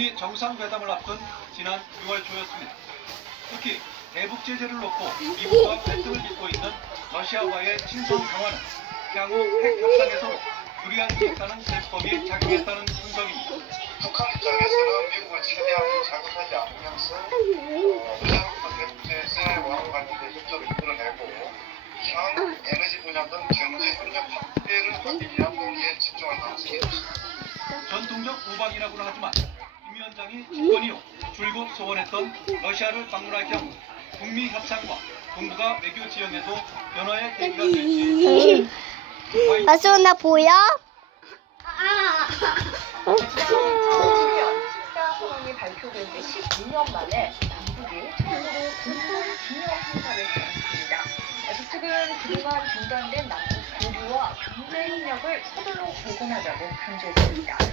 북미 정상회담을 앞둔 지난 6월 초였습니다. 특히 대북 제재를 놓고 미국과 갈등을 빚고 있는 러시아와의 친선 강화는 향후 핵 협상에서 유리할 수 있다는 대법이 작용했다는 분석입니다. 북한 입장에서는 미국을 최대한 자극하지 않으면서 어, 의사로부터 대북 제재 완화 관련된 협조를 이끌어내고 향 에너지 분야 등 경제 협력 확대를 하기 위한 논의에 집중할 가능성이 있습니다. 전통적 우방이라고는 하지만 김 위원장이 집권 이후 줄곧 소원했던 러시아를 방문할 경우 북미 협상과 동북아 외교 지형에도 변화의 계기가 될지 아수나 보여? 14 선언이 발표된 지 12년 만에 남북이 처음으로 공동 기념 행사를 개최했습니다. 북측은 그동안 중단된 남북 교류와 경제 협력을 서둘러 복원하자고 강조했습니다.